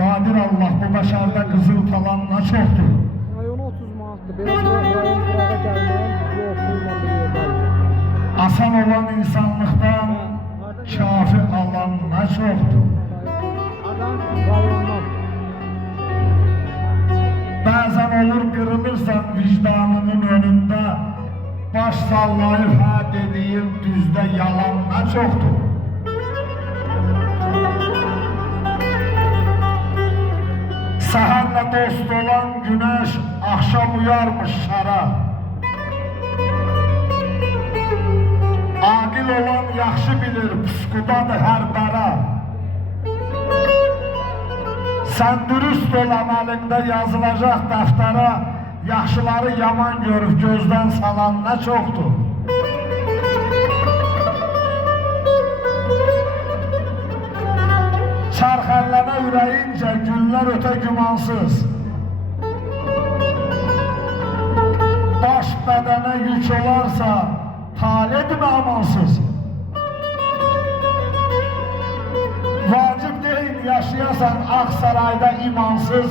Qadir Allah bu başarda qızıl talan nə çoxdur. Rayonu 30 manatdır. Belə rayon qırağa gəlməyən yox, pulla bir yerdəyim. Asan olan insanlıqdan kafi alan nə çoxdur. Adam rayondan. Bəzən olur qırılırsan vicdanının önündə, baş sallayıb hə dediyin düzdə yalan nə çoxdur. Səhərlə dost olan günəş axşam uyarmış şara. Aqil olan yaxşı bilir, pusqudadır hər bəra. Sən dürüst ol əməlində yazılacaq dəftərə, yaxşıları yaman görüb gözdən salan nə çoxdur. Çarxərlənə ürəyincə günlər ötə gümansız. Baş bədənə yük olarsa, talidmi amansız. Vacib deyil yaşayasan Ağsarayda imansız,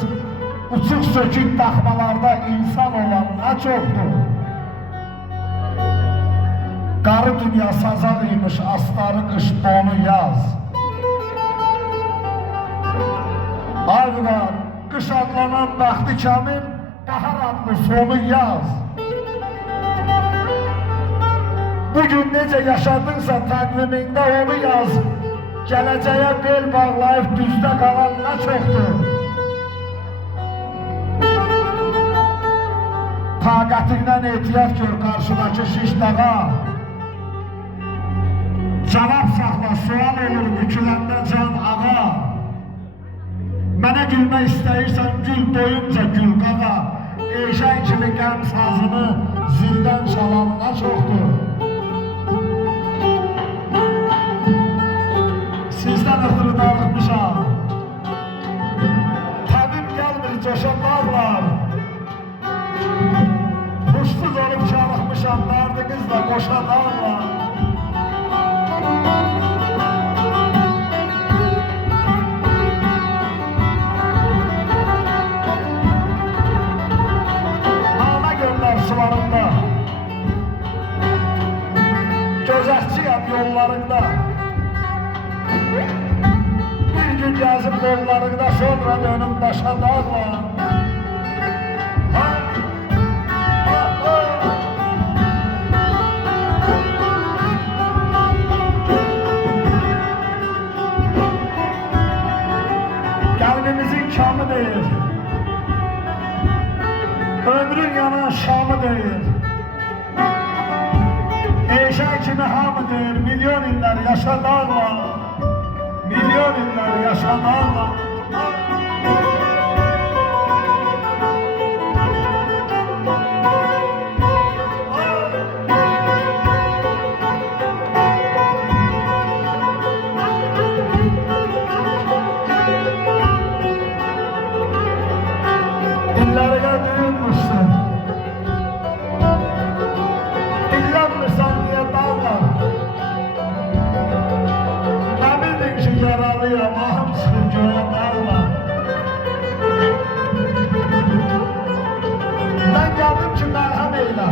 uçuq sökük daxmalarda insan olan nə çoxdur. Qarı dünya sazaq imiş, astarı qış donu yaz. Ayvıqar, qış adlanan bəxti kəmin, bahar adlı sonu yaz. Bugün necə yaşadınsa təqvimində onu yaz. Gələcəyə bel bağlayıb düzdə qalan nə çoxdur. Taqətindən ehtiyat gör qarşıdakı şişdağa. Cavab saxla, sual olur büküləndə can ağa. Mənə gülmək istəyirsən gül doyunca gül qağa. Eşən kimi qəm sazını zildən çalan nə çoxdur. Sizdən ötürü darıxmışam. Təbib gəlmir coşan dağlar. Huşsuz olub çarıxmışam, dərdinizlə qoşan dağlar. Ana göllər sularında, gözəkçiyəm yollarında. Bir gün yazıb qollarında, sonra dönüm daşa dağla. Qəlbimizin kamı deyil, ömrün yanan şamı deyil. Eşək kimi hamı deyir, milyon iller yaşa dağla. Milyon iller yaşamarla. Dillerine düğünmüşsün. Dillenmişsen diye dağlar. Yaralıyam, ahım sıkır göğe dağla. Ben geldim ki merhem eyle.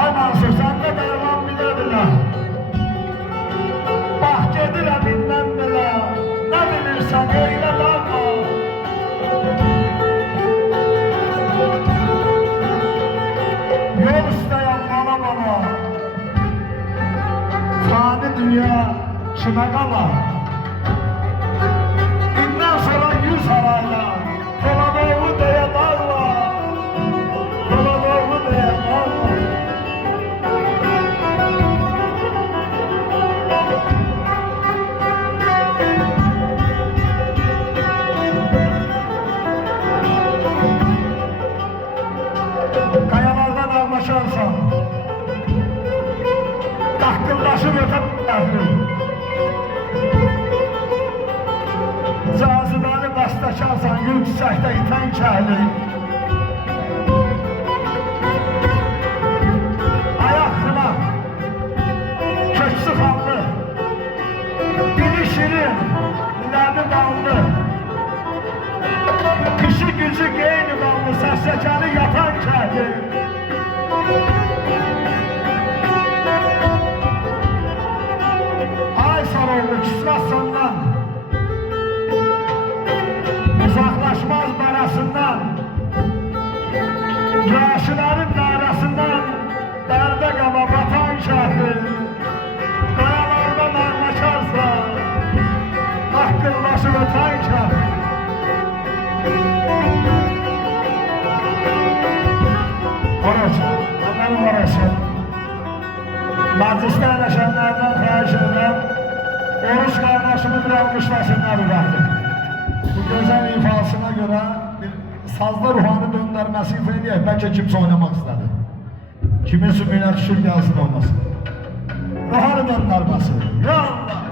Ay Mansur, sen de derman bile bile. Bak gedirəm indən bile. Ne bilirsen eyle dağla. Yol isteyen bana bana. Fani dünya kime kalar? İnden sonra yüz harayla, Koladoğlu diye dağla, Koladoğlu diye dağla. Kayalardan ağlaşarsan, Takkıldaşı ötəblərdir. Cazibəni bastakarsan, gül çiçəkdə itən kəhli. Ayaq xılaq, köksü xallı, dili şirin, ləbi zekalı yatan kəhli. Ay Sarıoğlu kisvət səndən, uzaqlaşmaz barasından, yaşıların arasından, dərdə qama batan kəhli. Qayalarda narmakarsa, haqqınlaşı ötən kəhli. Orası, onların orası. Məclisdə əyləşənlərdən xahiş edirəm, Oruç qardaşımı bir almışlasınlar ürəkdir. Bu gözəl ifasına görə bir sazlı ruhanı döndərməsi ifa edək, bəlkə kimsə oynamaq istədi. Kimin sümüylə düşür gəlsin oynasın. Ruhanı döndərməsi. Ya Allah!